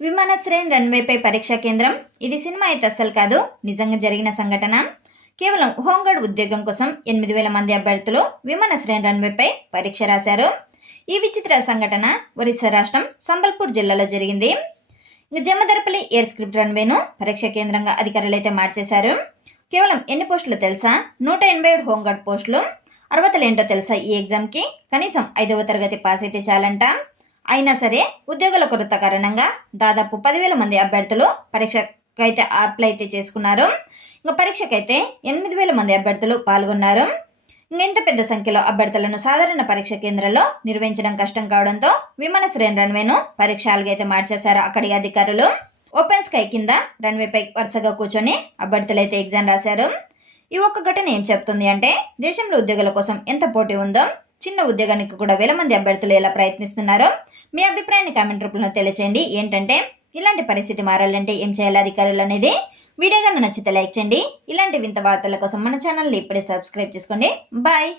విమానాశ్రయం రన్వేపై పరీక్షా కేంద్రం. ఇది సినిమా అయితే అస్సలు కాదు. నిజంగా జరిగిన సంఘటన. కేవలం హోంగార్డ్ ఉద్యోగం కోసం ఎనిమిది వేల మంది అభ్యర్థులు విమానాశ్రయం రన్వేపై పరీక్ష రాశారు. ఈ విచిత్ర సంఘటన ఒరిస్సా రాష్ట్రం సంబల్పూర్ జిల్లాలో జరిగింది. ఇంక జమ్మదరపల్లి ఎయిర్ స్క్రిప్ట్ రన్వేను పరీక్ష కేంద్రంగా అధికారులు అయితే మార్చేశారు. కేవలం ఎన్ని పోస్టులు తెలుసా? నూట ఎనభై ఏడు హోంగార్డ్ పోస్టులు. అర్హతలు ఏంటో తెలుసా ఈ ఎగ్జామ్కి? కనీసం ఐదవ తరగతి పాస్ అయితే చాలంట. అయినా సరే ఉద్యోగుల కొరత కారణంగా దాదాపు పదివేల మంది అభ్యర్థులు పరీక్షకైతే అప్లై అయితే చేసుకున్నారు. ఇంకా పరీక్షకైతే ఎనిమిది వేల మంది అభ్యర్థులు పాల్గొన్నారు. ఇంకా ఇంత పెద్ద సంఖ్యలో అభ్యర్థులను సాధారణ పరీక్ష కేంద్రంలో నిర్వహించడం కష్టం కావడంతో విమానాశ్రయం రన్వేను పరీక్షలుగా అయితే మార్చేశారు అక్కడి అధికారులు. ఓపెన్ స్కై కింద రన్వేపై వరుసగా కూర్చొని అభ్యర్థులు అయితే ఎగ్జామ్ రాశారు. ఈ ఒక్క ఘటన ఏం చెప్తుంది అంటే దేశంలో ఉద్యోగుల కోసం ఎంత పోటీ ఉందో చిన్న ఉద్యోగానికి కూడా వేల మంది అభ్యర్థులు ఎలా ప్రయత్నిస్తున్నారో మీ అభిప్రాయాన్ని కామెంట్ రూపంలో తెలియచేయండి. ఏంటంటే ఇలాంటి పరిస్థితి మారాలంటే ఏం చేయాలి అధికారులు అనేది వీడియో కనుక నచ్చితే లైక్ చేయండి. ఇలాంటి వింత వార్తల కోసం మన ఛానల్ని ఇప్పుడే సబ్స్క్రైబ్ చేసుకోండి. బాయ్